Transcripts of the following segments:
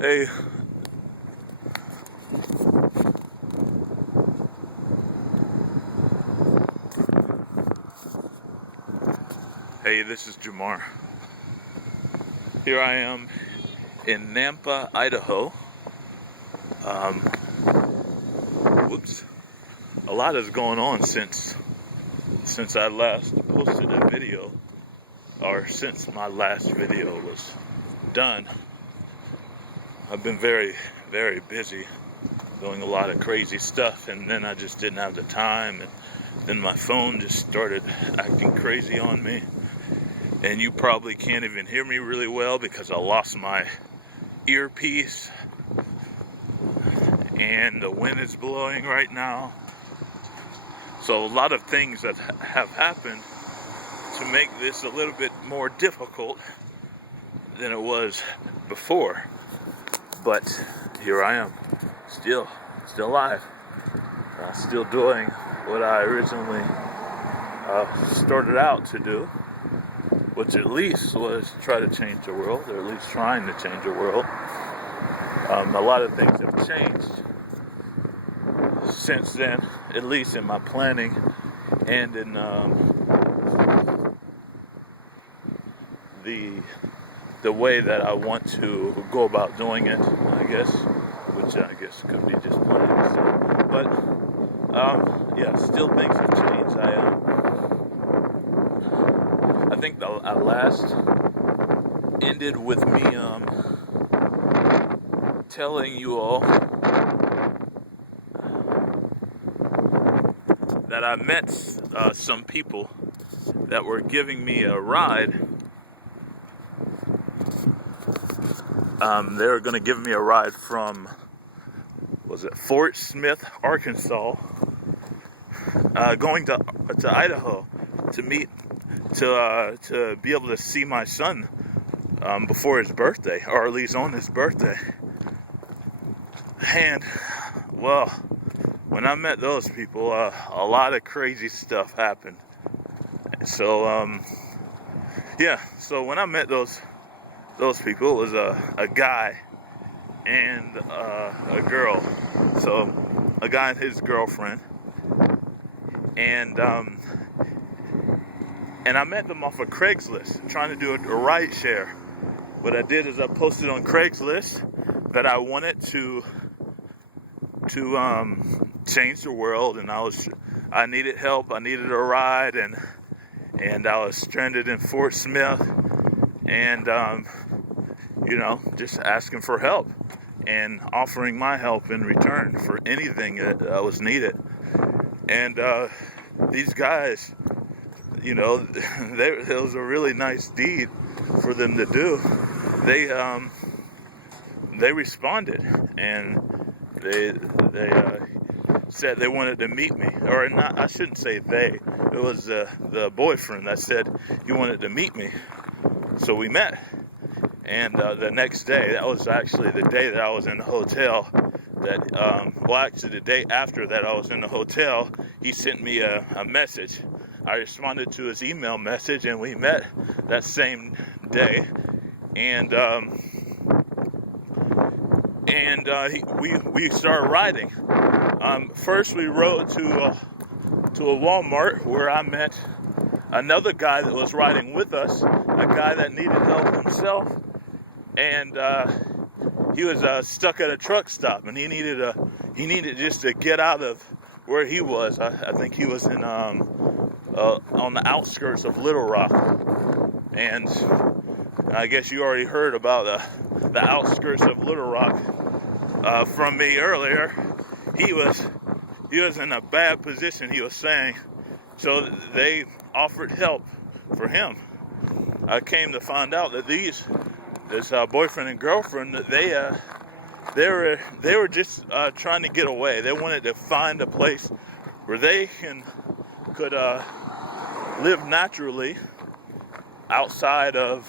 Hey, this is Jamar. Here I am in Nampa, Idaho. A lot is going on since I last posted a video, or since my last video was done. I've been very, very busy doing a lot of crazy stuff, and then I just didn't have the time, and then my phone just started acting crazy on me. And you probably can't even hear me really well because I lost my earpiece, and the wind is blowing right now. So a lot of things that have happened to make this a little bit more difficult than it was before. But here I am, still alive, still doing what I originally started out to do, which at least was try to change the world, or at least trying to change the world. A lot of things have changed since then, at least in my planning and in the way that I want to go about doing it, I guess, which I guess could be just planning. So, but yeah, still things have changed. I think the last ended with me telling you all that I met some people that were giving me a ride. They were going to give me a ride from, was it Fort Smith, Arkansas, going to Idaho to meet, to be able to see my son before his birthday, or at least on his birthday. And, well, when I met those people, a lot of crazy stuff happened. So, yeah, so when I met those people, it was a guy and a girl. So, a guy and his girlfriend. And I met them off of Craigslist, trying to do a ride share. What I did is I posted on Craigslist that I wanted to change the world, and I needed help. I needed a ride, and I was stranded in Fort Smith, and just asking for help and offering my help in return for anything that was needed. And these guys, it was a really nice deed for them to do. They responded, and they said they wanted to meet me, or not. I shouldn't say they. It was the boyfriend that said he wanted to meet me. So we met, and the next day, that was actually the day that I was in the hotel. The day after that I was in the hotel, he sent me a message. I responded to his email message, and we met that same day. And we started riding. First, we rode to a Walmart where I met another guy that was riding with us, a guy that needed help himself, and he was stuck at a truck stop, and he needed just to get out of where he was. I think he was in on the outskirts of Little Rock, and I guess you already heard about the outskirts of Little Rock from me earlier. He was in a bad position, he was saying, so they offered help for him. I came to find out that this boyfriend and girlfriend, they were just trying to get away. They wanted to find a place where they could live naturally outside of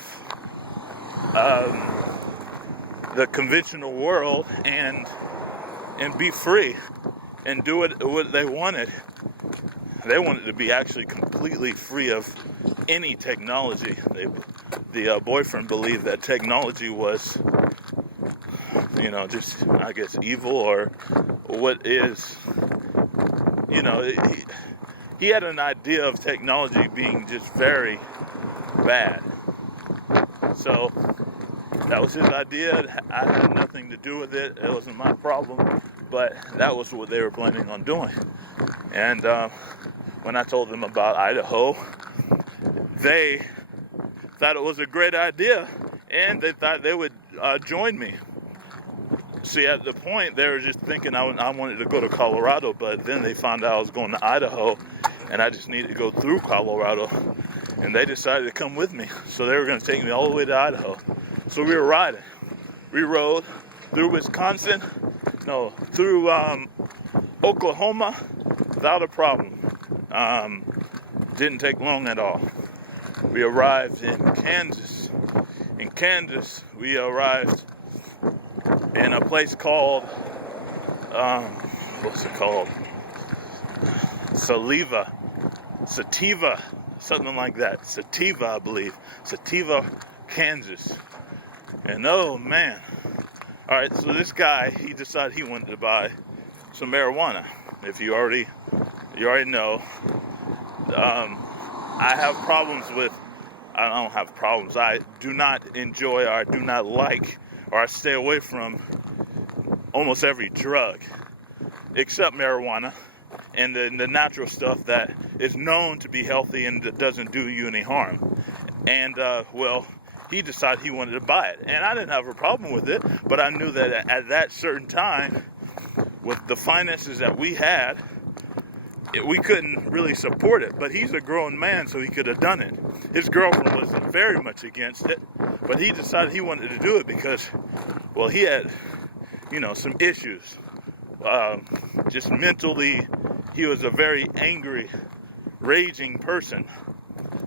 the conventional world and be free and do what they wanted. They wanted to be actually completely free of any technology. The boyfriend believed that technology was just, I guess, evil, or what is, he had an idea of technology being just very bad. So that was his idea. I had nothing to do with it. It wasn't my problem, but that was what they were planning on doing. And when I told them about Idaho, they thought it was a great idea, and they thought they would join me. See, at the point, they were just thinking I wanted to go to Colorado, but then they found out I was going to Idaho, and I just needed to go through Colorado, and they decided to come with me. So they were going to take me all the way to Idaho. So we were riding. We rode through Wisconsin, through Oklahoma without a problem. Didn't take long at all. We arrived in Kansas. In Kansas, we arrived in a place called, what's it called? Sativa, something like that. Sativa, I believe. Sativa, Kansas. And oh man. Alright, so this guy, he decided he wanted to buy some marijuana. If you already know, I have problems with, I don't have problems, I do not enjoy, or I do not like, or I stay away from almost every drug, except marijuana and the natural stuff that is known to be healthy and that doesn't do you any harm. And, he decided he wanted to buy it. And I didn't have a problem with it, but I knew that at that certain time, with the finances that we had, we couldn't really support it. But he's a grown man, so he could have done it. His girlfriend was very much against it, but he decided he wanted to do it because, he had, some issues. Just mentally, he was a very angry, raging person.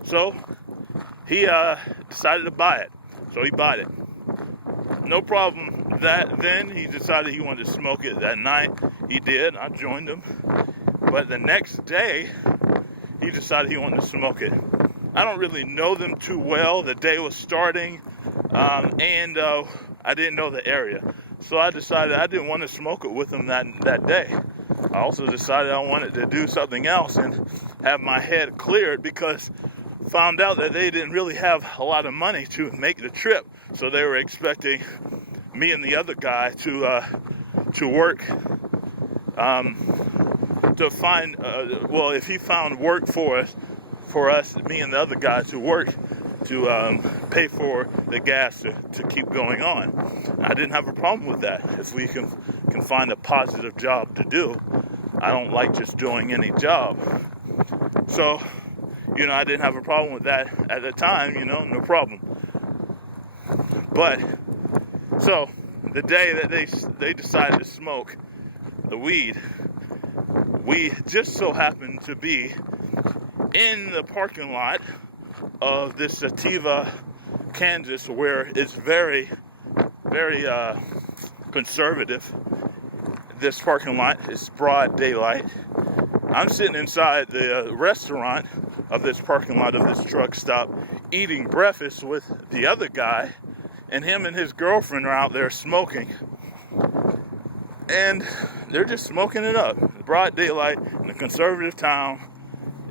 So he decided to buy it. So he bought it. No problem. Then he decided he wanted to smoke it that night. He did. I joined him. But the next day, he decided he wanted to smoke it. I don't really know them too well. The day was starting, and I didn't know the area. So I decided I didn't want to smoke it with him that day. I also decided I wanted to do something else and have my head cleared, because found out that they didn't really have a lot of money to make the trip. So they were expecting me and the other guy to work, to find, if he found work for us, me and the other guy to work, to pay for the gas to keep going on. I didn't have a problem with that if we can find a positive job to do. I don't like just doing any job. So, I didn't have a problem with that at the time, no problem. But, so, the day that they decided to smoke the weed, we just so happened to be in the parking lot of this Sativa, Kansas, where it's very, very conservative. This parking lot is broad daylight. I'm sitting inside the restaurant of this parking lot of this truck stop, eating breakfast with the other guy, and him and his girlfriend are out there smoking. And they're just smoking it up. Broad daylight in a conservative town,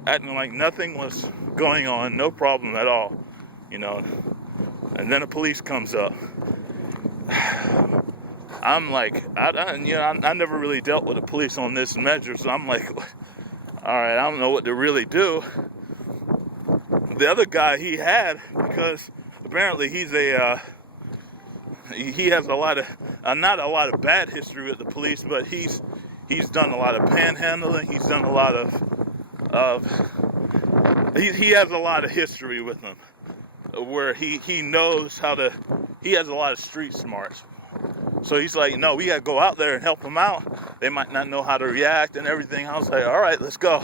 acting like nothing was going on, no problem at all, And then the police comes up. I'm like, I never really dealt with the police on this measure, so I'm like, all right, I don't know what to really do. The other guy he had, because apparently he has a lot of, not a lot of bad history with the police, but he's done a lot of panhandling. He's done a lot he has a lot of history with him, where he knows he has a lot of street smarts. So he's like, no, we gotta go out there and help them out. They might not know how to react and everything. I was like, all right, let's go.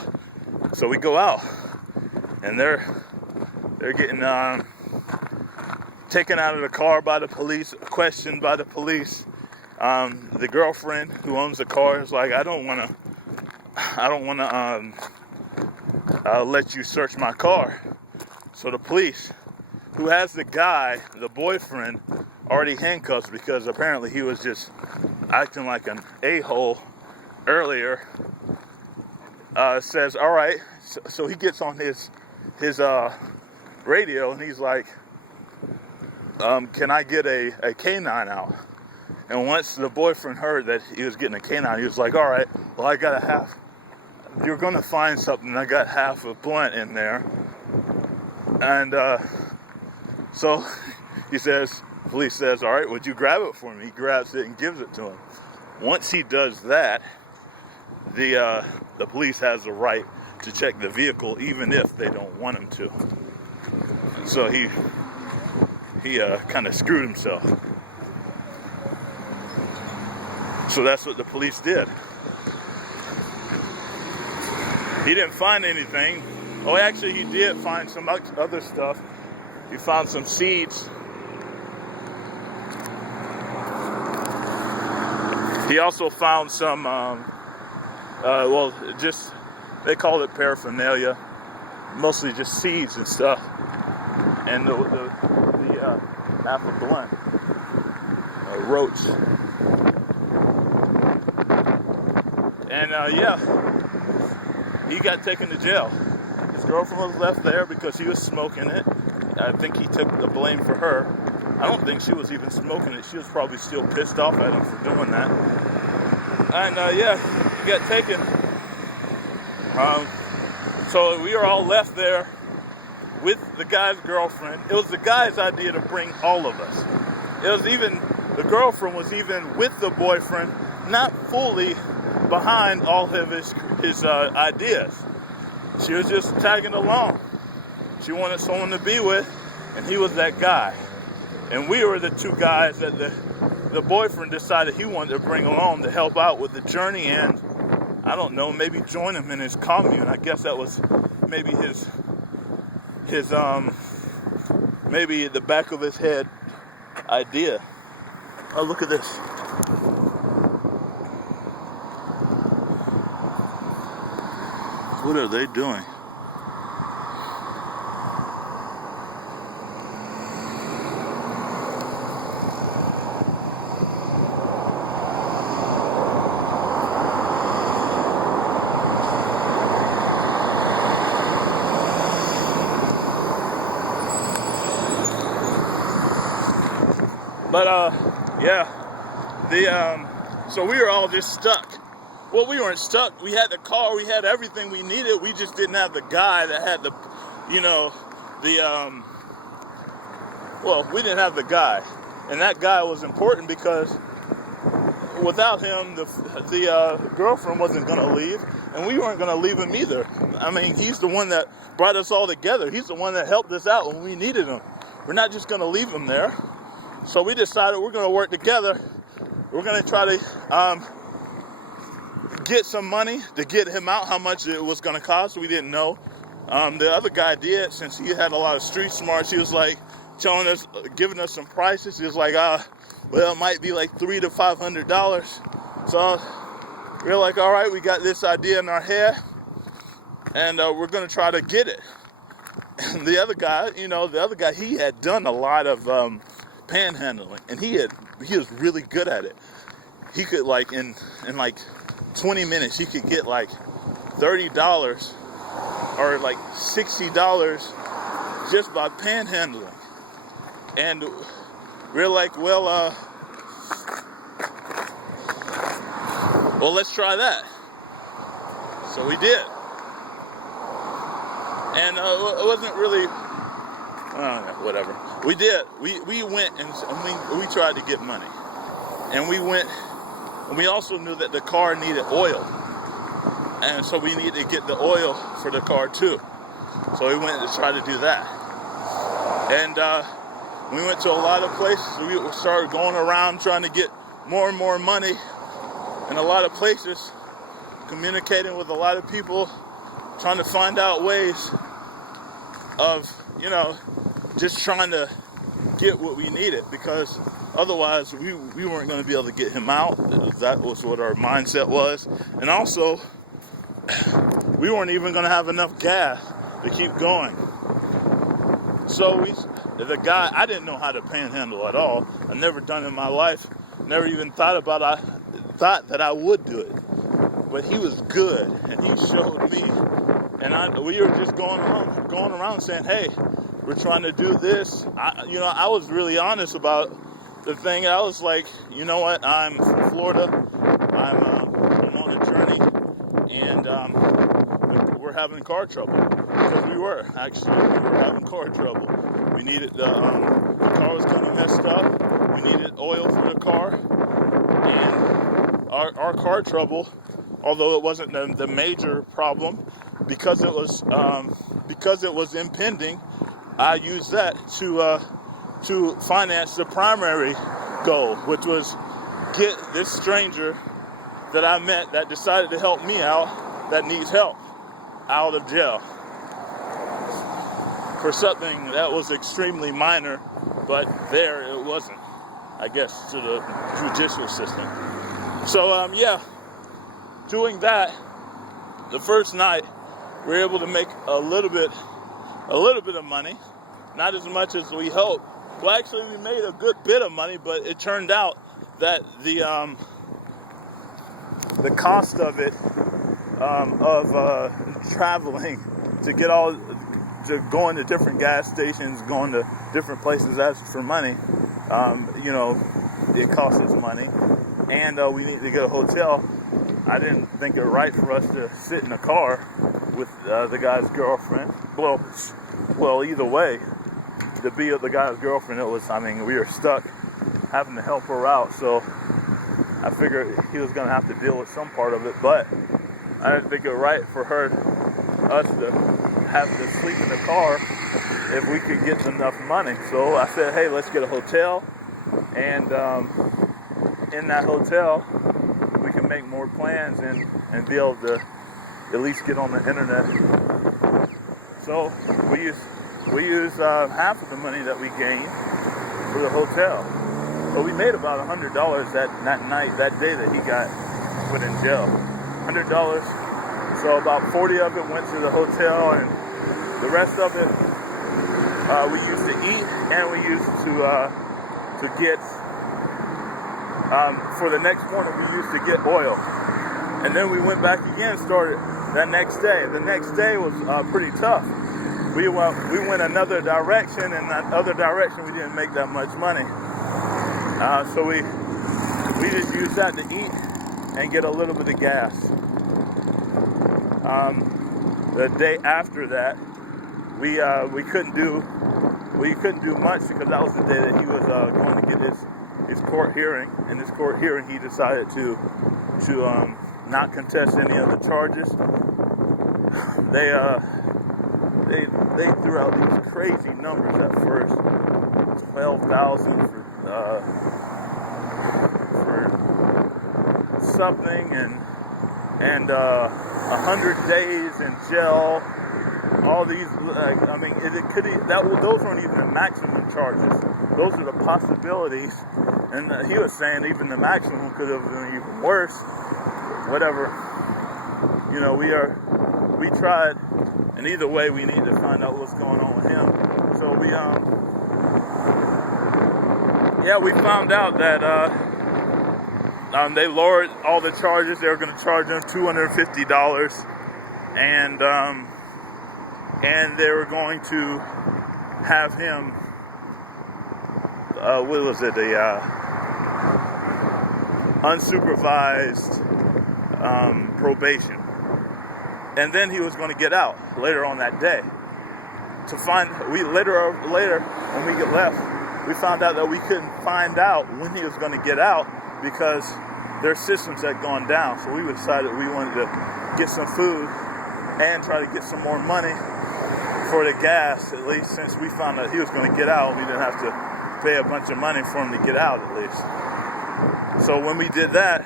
So we go out, and they're getting taken out of the car by the police, questioned by the police. The girlfriend who owns the car is like, I don't wanna let you search my car. So the police, who has the guy, the boyfriend, already handcuffed because apparently he was just acting like an a-hole earlier. Says, all right, so he gets on his radio and he's like, can I get a canine out? And once the boyfriend heard that he was getting a canine, he was like, all right, well, I got a half. You're going to find something. I got half a blunt in there. And so he says, police says, all right, would you grab it for me? He grabs it and gives it to him. Once he does that, the police has the right to check the vehicle even if they don't want him to. And so he kind of screwed himself. So that's what the police did. He didn't find anything. Oh, actually, he did find some other stuff. He found some seeds. He also found some, they call it paraphernalia, mostly just seeds and stuff, and the half a blunt, a roach. And he got taken to jail. His girlfriend was left there because he was smoking it. I think he took the blame for her. I don't think she was even smoking it. She was probably still pissed off at him for doing that. And he got taken. So we were all left there with the guy's girlfriend. It was the guy's idea to bring all of us. The girlfriend was even with the boyfriend, not fully behind all of his ideas. She was just tagging along. She wanted someone to be with, and he was that guy. And we were the two guys that the boyfriend decided he wanted to bring along to help out with the journey and, I don't know, maybe join him in his commune. I guess that was maybe his maybe the back of his head idea. Oh, look at this. What are they doing? But so we were all just stuck. Well, we weren't stuck. We had the car, we had everything we needed. We just didn't have the guy that had we didn't have the guy. And that guy was important because without him, the girlfriend wasn't going to leave, and we weren't going to leave him either. I mean, he's the one that brought us all together. He's the one that helped us out when we needed him. We're not just going to leave him there. So we decided we're going to work together. We're going to try to get some money to get him out. How much it was going to cost, we didn't know. The other guy did, since he had a lot of street smarts. He was like telling us, giving us some prices. He was like, well, it might be like $300 to $500. So we're like, all right, we got this idea in our head, and we're going to try to get it. And the other guy, he had done a lot of panhandling, and he was really good at it. He could, like, in like 20 minutes, he could get like $30 or like $60 just by panhandling. And we're like, well, let's try that. So we did. And it wasn't really, whatever. We did. We went and we tried to get money. And we went, and we also knew that the car needed oil. And so we needed to get the oil for the car too. So we went to try to do that. And we went to a lot of places. We started going around trying to get more and more money in a lot of places, communicating with a lot of people, trying to find out ways of, just trying to get what we needed, because otherwise we weren't going to be able to get him out. That was what our mindset was. And also, we weren't even going to have enough gas to keep going. So the guy, I didn't know how to panhandle at all. I never done it in my life. Never even thought that I would do it. But he was good, and he showed me. And we were just going around saying, "Hey, we're trying to do this." I was really honest about the thing. I was like, you know what? I'm from Florida. I'm on a journey, and we're having car trouble, because we were having car trouble. We needed the car was kind of messed up. We needed oil for the car, and our car trouble, although it wasn't the major problem, because it was impending. I used that to finance the primary goal, which was get this stranger that I met that decided to help me out, that needs help, out of jail for something that was extremely minor, but there it wasn't, I guess, to the judicial system. So doing that, the first night we were able to make a little bit of money, not as much as we hoped. Well, actually, we made a good bit of money, but it turned out that the cost of it, traveling to going to different gas stations, going to different places, as for money, it costs us money, and we needed to get a hotel. I didn't think it right for us to sit in a car with the guy's girlfriend. Well, either way, to be the guy's girlfriend, we were stuck having to help her out, so I figured he was going to have to deal with some part of it, but I didn't think it right for us to have to sleep in the car if we could get enough money. So I said, hey, let's get a hotel, and in that hotel, we can make more plans and be able to at least get on the internet. So we use half of the money that we gained for the hotel. So we made about $100 that night, that day that he got put in jail. $100. So about 40 of it went to the hotel, and the rest of it we used to eat, and we used to get for the next morning we used to get oil. And then we went back again, started that next day. The next day was pretty tough. We went another direction, and that other direction we didn't make that much money. So we just used that to eat and get a little bit of gas. The day after that, we couldn't do much, because that was the day that he was going to get his court hearing. In his court hearing, he decided to not contest any of the charges. They threw out these crazy numbers at first. 12,000 for something, and 100 days in jail. All these, those weren't even the maximum charges. Those are the possibilities. And he was saying even the maximum could have been even worse. Whatever. We tried, and either way, we need to find out what's going on with him. So we found out that they lowered all the charges. They were going to charge him $250, and they were going to have him, unsupervised probation. And then he was going to get out later on that day. Later when we get left, we found out that we couldn't find out when he was going to get out because their systems had gone down. So we decided we wanted to get some food and try to get some more money for the gas, at least, since we found out he was going to get out. We didn't have to pay a bunch of money for him to get out, at least. So when we did that,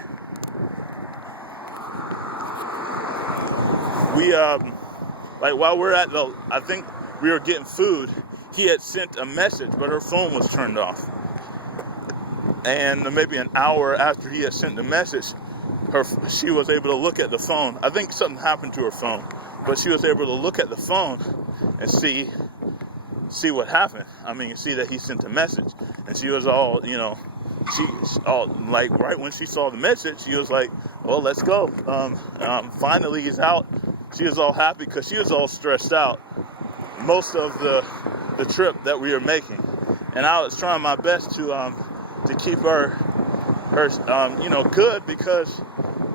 we while we're at I think we were getting food, he had sent a message, but her phone was turned off. And maybe an hour after he had sent the message, she was able to look at the phone. I think something happened to her phone, but she was able to look at the phone and see see what happened. I mean, see that he sent a message. And she was all, she all, like, right when she saw the message, she was like, well, let's go. Finally he's out. She was all happy because she was all stressed out most of the trip that we were making. And I was trying my best to keep her good, because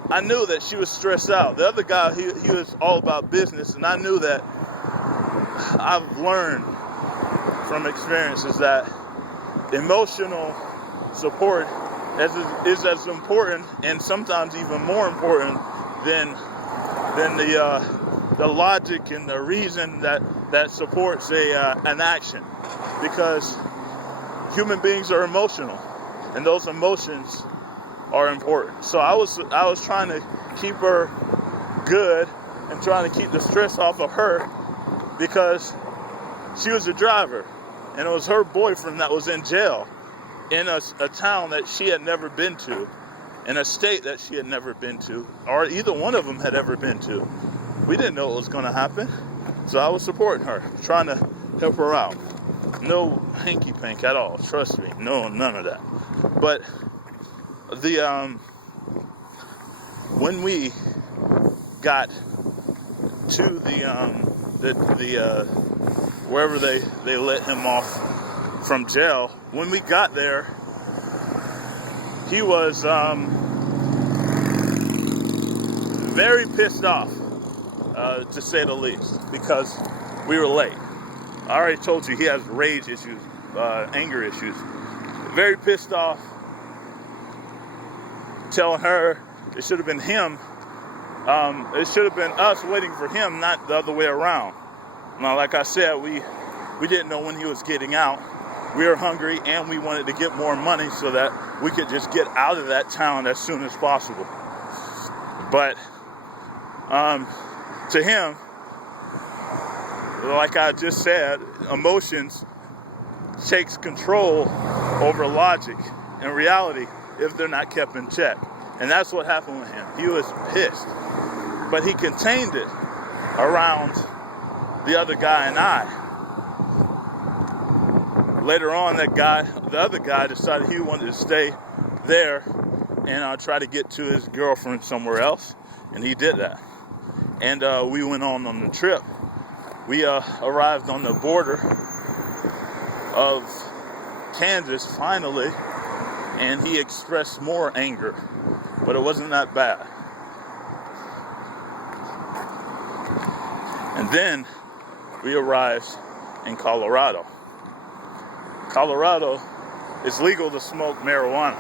I knew that she was stressed out. The other guy, he was all about business, and I knew that I've learned from experiences that emotional support is as important, and sometimes even more important than the logic and the reason that supports an action, because human beings are emotional, and those emotions are important. So I was trying to keep her good and trying to keep the stress off of her, because she was a driver, and it was her boyfriend that was in jail in a town that she had never been to, in a state that she had never been to, or either one of them had ever been to. We didn't know what was going to happen, so I was supporting her, trying to help her out. No hanky-pank at all, trust me, no, none of that. But when we got to the wherever they let him off from jail, when we got there, he was very pissed off, to say the least, because we were late. I already told you he has rage issues, anger issues. Very pissed off, telling her it should have been him. It should have been us waiting for him, not the other way around. Now, like I said, we didn't know when he was getting out. We were hungry, and we wanted to get more money so that we could just get out of that town as soon as possible. But to him, like I just said, emotions takes control over logic and reality if they're not kept in check. And that's what happened with him. He was pissed, but he contained it around the other guy and I. Later on, the other guy decided he wanted to stay there and try to get to his girlfriend somewhere else, and he did that. And we went on the trip. We arrived on the border of Kansas finally, and he expressed more anger, but it wasn't that bad. And then we arrived in Colorado. Colorado, it's legal to smoke marijuana.